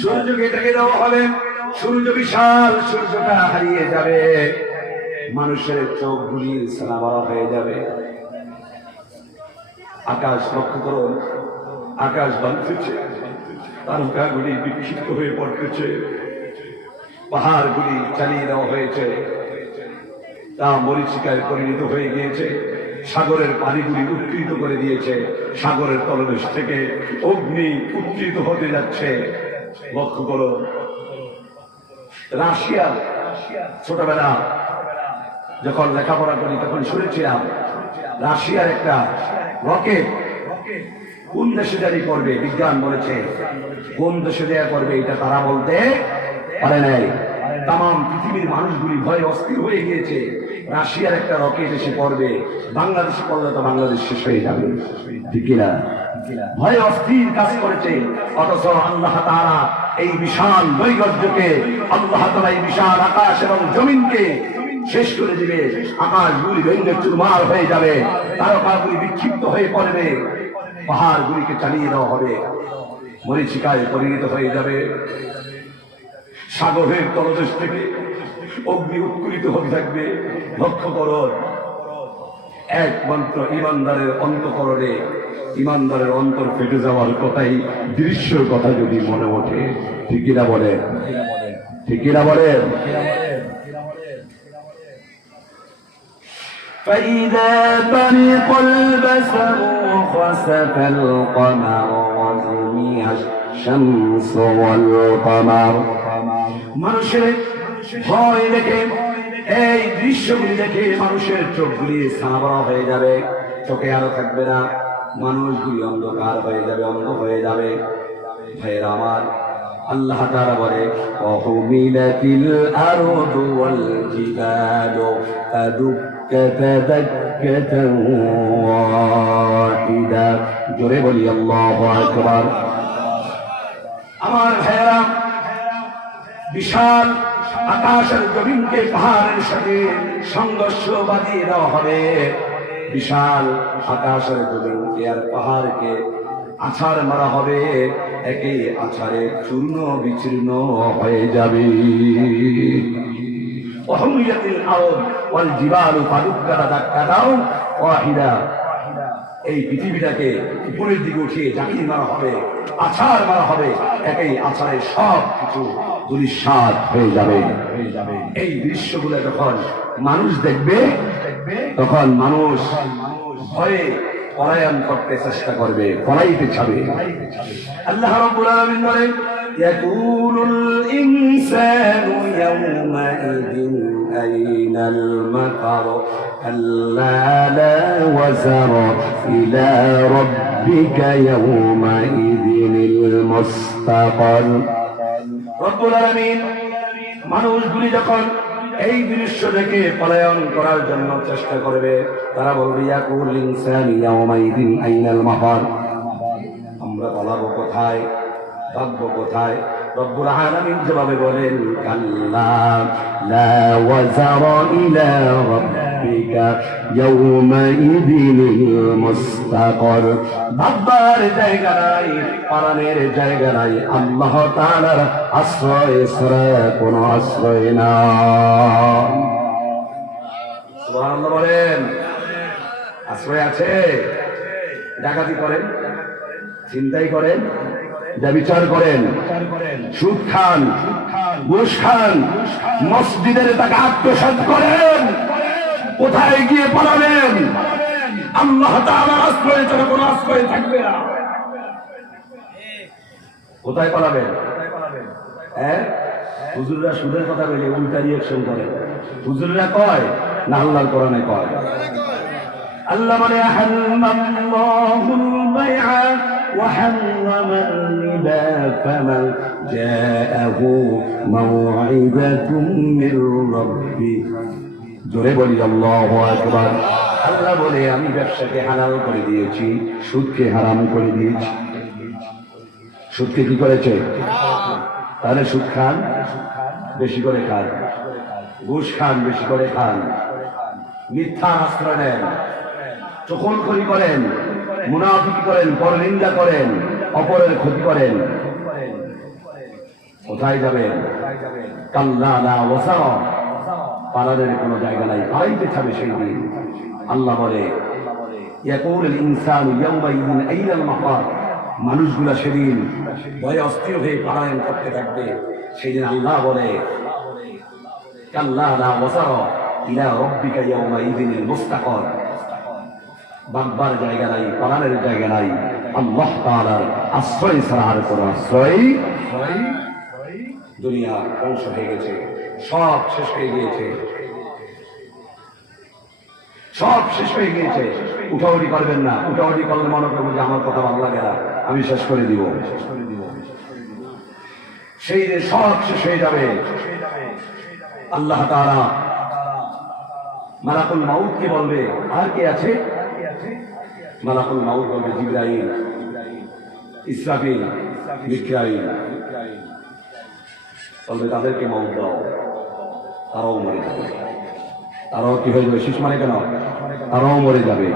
সূর্যকে ঢেকে দেওয়া হবে, সূর্য বিশাল, সূর্যটা হারিয়ে যাবে, মানুষের চোখগুলি সানাবারা হয়ে যাবে। আকাশ লক্ষ্য করুন, আকাশ ভাঙতেছে, তারকাগুলি বিক্ষিপ্ত হয়ে পড়তেছে, পাহাড়গুলি চালিয়ে দেওয়া হয়েছে, তা মরীচিকায় পরিণত হয়ে গিয়েছে, সাগরের পানিগুলি উত্তীর্ণ করে দিয়েছে, সাগরের তলদেশ থেকে অগ্নি উত্তীর্ণ হতে যাচ্ছে। লক্ষ্য করো, রাশিয়া ছোটবেলা যখন লেখাপড়া করি তখন শুনেছিলাম রাশিয়ার একটা রকেট কোন দেশে জারি করবে, বিজ্ঞান বলেছে কোন দেশে দেয়া করবে এটা তারা বলতে পারে নাই। তাম পৃথিবীর মানুষগুলি ভয়ে অস্থির হয়ে গিয়েছে, রাশিয়ার একটা রকেট এসে পড়বে, বাংলাদেশে পড়লে তো বাংলাদেশ শেষ হয়ে যাবে, ঠিক কিনা? ভয়ে অস্থির কাজ করেছে, অথচ আল্লাহ তাআলা এই বিশাল নৈগর্যকে, আল্লাহ তাআলা এই বিশাল আকাশ এবং জমিনকে শেষ করে দিবে। আকাশগুলি ভেঙে চুরমার হয়ে যাবে, তারকাগুলি বিক্ষিপ্ত হয়ে পড়বে, পাহাড়গুলিকে চালিয়ে দেওয়া হবে, মরীচিকায় পরিণত হয়ে যাবে, সাগরের তলদেশ থেকে অগ্নি উৎকুলিত হতে থাকবে। লক্ষ্য করুন, একমাত্র ইমানদারের অন্তঃকরণে, ইমানদারের অন্তর ফেটে যাওয়ার কথাই, দৃশ্যের কথা যদি মনে ওঠে, ঠিক কিনা বলেন? ঠিক কিনা বলেন? فإذا برق البصر وخسف القمر وجمع الشمس والقمر। মানুষের ভয় দেখে, এই দৃশ্যগুলি দেখে মানুষের চোখগুলি সানাবড়া হয়ে যাবে, চোখে আলো থাকবে না, মানুষগুলি অন্ধকার হয়ে যাবে, অন্ধ হয়ে যাবে। ভাইয়েরা আমার, আল্লাহ তাআলা বলে ওয়াহুমিলাতিল আরদু ওয়াল জিবালু ফাদুক্কাতা দাক্কাতান ওয়াহিদা। জোরে বলি আল্লাহু আকবার। আমার ভাইয়েরা, বিশাল আকাশের জমিনকে পাহাড়ের সাথে সংঘর্ষ বাঁধিয়ে দেওয়া হবে, বিশাল আকাশের জমিনকে আর পাহাড়কে আছাড় মারা হবে, একই আছাড়ে চূর্ণ বিচূর্ণ হয়ে যাবে। ওয়াহুমিলাতিল আরদ ওয়াল জিবালু ফাদুক্কাতা দাক্কাতান ওয়াহিদা। এই পৃথিবীটাকে উপরের দিকে উঠিয়ে ঝাঁকিয়ে মারা হবে, আছাড় মারা হবে, একই আছাড়ে সব কিছু ধূলিসাৎ হয়ে যাবে। এই দৃশ্যগুলো যখন মানুষ দেখবে, তখন মানুষ ভয়ে পলায়ন করতে চেষ্টা করবে, পলাইতে চাবে। আল্লাহ রাব্বুল আলামিন বলেন ইয়াকুলুল ইনসানু ইয়াওমাইযিন আইনাল মাফার কাল্লা লা ওয়াজার ইলা রাব্বিকা ইয়াওমাইযিনিল মুস্তাকার। রব্বুল আলামিন মানুষগুলি যখন এই দৃশ্য দেখে পলায়ন করার জন্য চেষ্টা করবে, তারা বলবে ইয়াকুল ইনসানু ইয়াওমাইযিন আইনাল মাফার। আমরা পালাবো কোথায়, ভাগবো কোথায়? রব্বুল আলামিন জবাবে বলেন কাল্লা লা ওয়াজার ইলা রাব্বিকা ইয়াওমাইযিনিল মুস্তাকার। ভাববার জায়গা নাই, পালানের জায়গা নাই, আল্লাহ তাআলার আশ্রয় ছাড়া কোনো আশ্রয় নাই। সুবহানাল্লাহ বলেন। আশ্রয় আছে? ডাকাতি করেন, চিন্তাই করেন, ব্যভিচার করেন, সুদ খান, ঘুষ খান, মসজিদের টাকা আত্মসাৎ করেন, কোথায় গিয়ে পালাবেন? আল্লাহ তাআলার আশ্রয় ছাড়া কোনো আশ্রয় থাকবে না। কোথায় পালাবেন? হ্যাঁ, হুজুররা সুদের কথা বলে উল্টা রিয়েকশন করে। হুজুররা কয় না আল্লাহর কোরআনে কয়? আল্লাহ মানে আহাল্লাল্লাহুল বাইআ ওয়া হাররামার রিবা ফামান জাআহু মাউইযাতুম মির রাব্বিহি। জোরে বলি আল্লাহু আকবার। আল্লাহ বলে আমি ব্যবসাকে হালাল করে দিয়েছি, সুদকে হারাম করে দিয়েছি। সুদকে কি করেছে? তাহলে সুদ খান, বেশি করে খান, ঘুষ খান, বেশি করে খান, মিথ্যা আশ্রয় নেন, চকলখড়ি করেন, মুনাফিকি করেন, পরনিন্দা করেন, অপরের ক্ষতি করেন, কোথায় যাবেন? কাল্লা লা ওয়াসার, পালানোর কোনো জায়গা নাই, পালাইতে ছাড়বে সেই দিন। আল্লাহ বলে ইয়াকুলুল ইনসানু ইয়াওমাইযিন আইনাল মাফার, মানুষগুলা সেদিন ভয়ে অস্থির হয়ে পালায়ন করতে থাকবে। সেই দিন আল্লাহ বলে কাল্লা লা ওয়াসার ইলা রাব্বিকা ইয়াওমাইযিনিল মুস্তাকার, বাগবার জায়গা নাই, পালানোর জায়গা নাই, আল্লাহ তাআলার আশ্রয় ছাড়া আর কোনো আশ্রয়। দুনিয়া ধ্বংস হয়ে গেছে, সব শেষ হয়ে গিয়েছে, সব শেষ হয়ে গিয়েছে। উঠাউটি করবেন না, উঠাউটি করলে মনে করবো যে আমার কথা ভালো লাগে না, আমি শেষ করে দিব। সেই যে সব শেষ হয়ে যাবে, আল্লাহ তাআলা মালাকুল মাউতকে বলবে, আর কে আছে? মালাকুল মাউত বলবে জিবরাইল, ইসরাফিল, মিকাইল, বলবে তাদেরকে মাউত দাও, তারাও মরে যাবে। তারাও কি হয়ে যাবে? শেষ মানে কেন? তারাও মরে যাবে।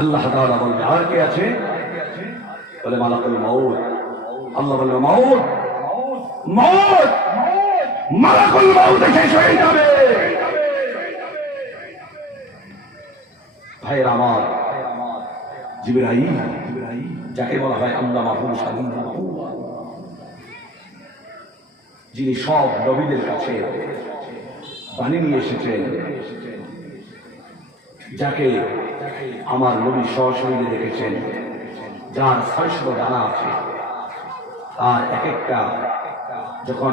আল্লাহ তাআলা বলবে, আর কে আছে? বলে মালাকুল মাউত। আল্লাহ বলবে মাউত, মাউত, মালাকুল মাউত শেষ হয়ে যাবে। ভাইয়ের আমার, জিবরাইল যাকে বলা হয় আল্লামা শাদীদ, যিনি সব নবীদের কাছে বাণী নিয়ে এসেছেন, যাকে আমার নবী সশরীরে দেখেছেন, যার ৬০০ ডানা আছে, আর এক একটা যখন